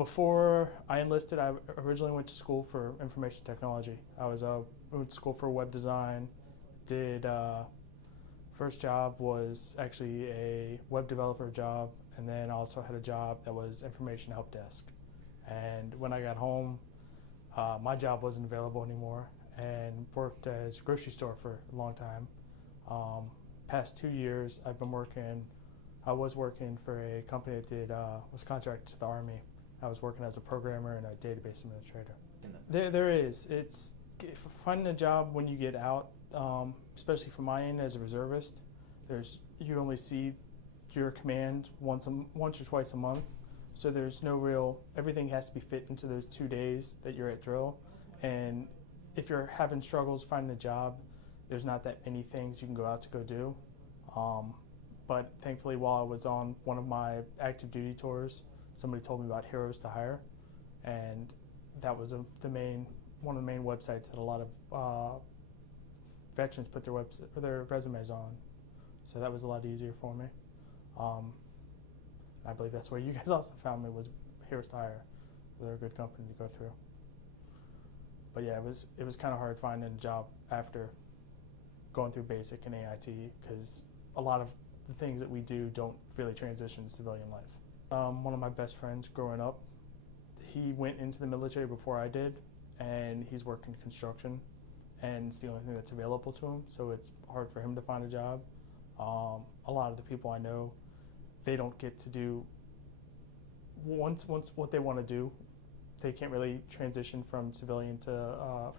Before I enlisted, I originally went to school for information technology. I went to school for web design. Did first job was actually a web developer job, and then I also had a job that was information help desk. And when I got home, my job wasn't available anymore, and worked as a grocery store for a long time. Past 2 years, I was working for a company that was contracted to the Army. I was working as a programmer and a database administrator. There is. It's finding a job when you get out, especially for my end as a reservist. You only see your command once or twice a month, so there's no real. Everything has to be fit into those 2 days that you're at drill, and if you're having struggles finding a job, there's not that many things you can go out to go do. But thankfully, while I was on one of my active duty tours, somebody told me about Heroes to Hire, and that was one of the main websites that a lot of veterans put their resumes on. So that was a lot easier for me. I believe that's where you guys also found me, was Heroes to Hire. They're a good company to go through. But yeah, it was kind of hard finding a job after going through basic and AIT, because a lot of the things that we do don't really transition to civilian life. One of my best friends growing up, he went into the military before I did, and he's working construction, and it's the only thing that's available to him, so it's hard for him to find a job. A lot of the people I know, they don't get to do, once what they want to do, they can't really transition from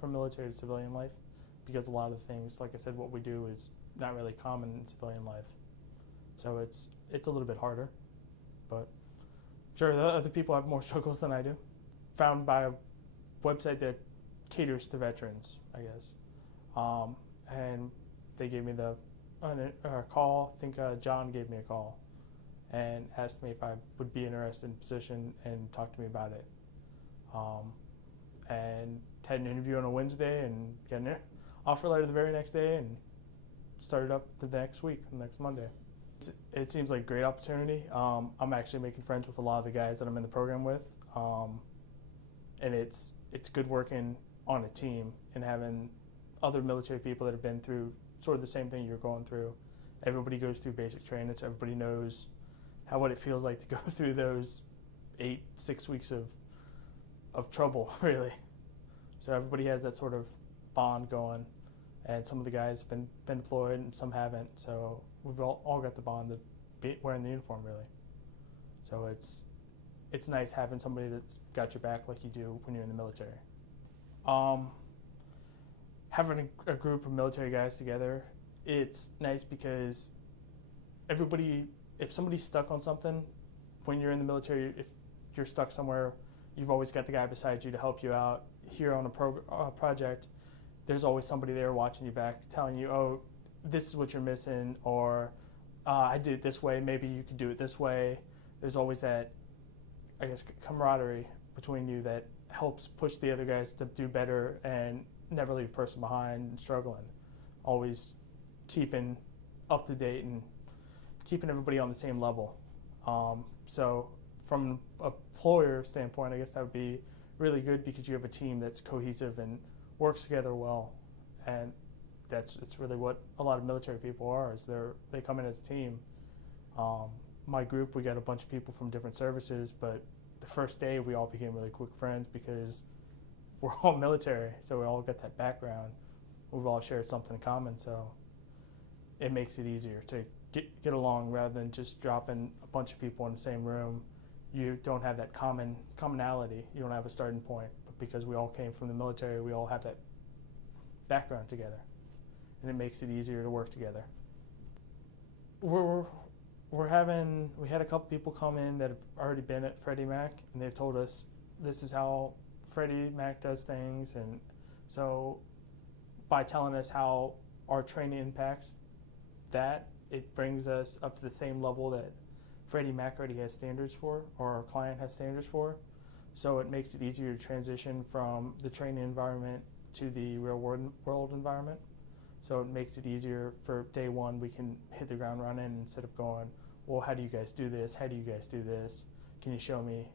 military to civilian life, because a lot of the things, like I said, what we do is not really common in civilian life. So it's a little bit harder, but sure, the other people have more struggles than I do. Found by a website that caters to veterans, I guess. And they gave me a call. I think John gave me a call and asked me if I would be interested in the position and talked to me about it. And had an interview on a Wednesday and got an offer letter the very next day and started up the next Monday. It seems like a great opportunity. I'm actually making friends with a lot of the guys that I'm in the program with. And it's good working on a team and having other military people that have been through sort of the same thing you're going through. Everybody goes through basic training, so everybody knows what it feels like to go through those 6 weeks of trouble, really. So everybody has that sort of bond going, and some of the guys have been deployed and some haven't, so we've all got the bond of wearing the uniform, really. So it's nice having somebody that's got your back like you do when you're in the military. Having a group of military guys together, it's nice because if somebody's stuck on something, when you're in the military, if you're stuck somewhere, you've always got the guy beside you to help you out. Here on a project, there's always somebody there watching you back, telling you, oh, this is what you're missing, or I did it this way, maybe you could do it this way. There's always that, I guess, camaraderie between you that helps push the other guys to do better and never leave a person behind and struggling. Always keeping up to date and keeping everybody on the same level. So from an employer standpoint, I guess that would be really good, because you have a team that's cohesive and works together well, and it's really what a lot of military people are. They come in as a team. My group, we got a bunch of people from different services, but the first day we all became really quick friends because we're all military, so we all got that background. We've all shared something in common, so it makes it easier to get along rather than just dropping a bunch of people in the same room. You don't have that commonality. You don't have a starting point, but because we all came from the military, we all have that background together, and it makes it easier to work together. We had a couple people come in that have already been at Freddie Mac, and they've told us this is how Freddie Mac does things, and so by telling us how our training impacts that, it brings us up to the same level that Freddie Mac already has standards for, or our client has standards for. So it makes it easier to transition from the training environment to the real world environment. So it makes it easier for day one. We can hit the ground running instead of going, well, how do you guys do this? How do you guys do this? Can you show me?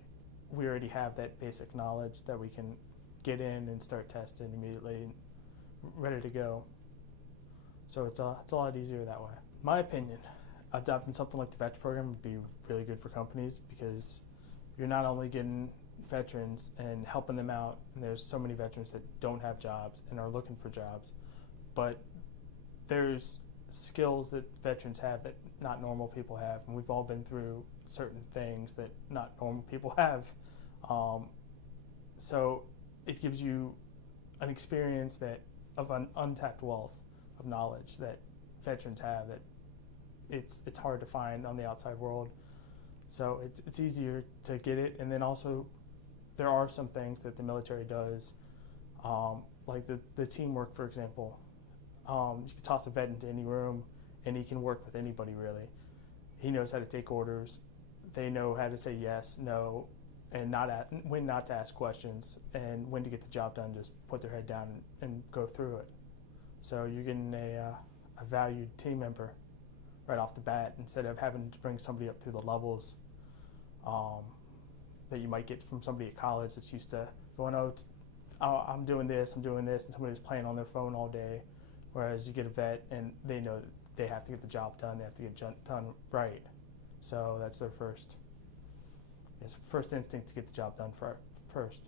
we already have that basic knowledge that we can get in and start testing immediately, and ready to go. So it's a lot easier that way. In my opinion, adopting something like the V.E.T.S program would be really good for companies, because you're not only getting veterans and helping them out, and there's so many veterans that don't have jobs and are looking for jobs, but there's skills that veterans have that not normal people have, and we've all been through certain things that not normal people have. So it gives you an experience that of an untapped wealth of knowledge that veterans have that it's hard to find on the outside world. So it's easier to get it, and then also there are some things that the military does, like the teamwork, for example. You can toss a vet into any room, and he can work with anybody, really. He knows how to take orders. They know how to say yes, no, and when not to ask questions, and when to get the job done, just put their head down and go through it. So you're getting a valued team member right off the bat, instead of having to bring somebody up through the levels that you might get from somebody at college that's used to going, I'm doing this, and somebody's playing on their phone all day. Whereas you get a vet, and they know that they have to get the job done, they have to get it done right. So that's their first instinct, to get the job done first.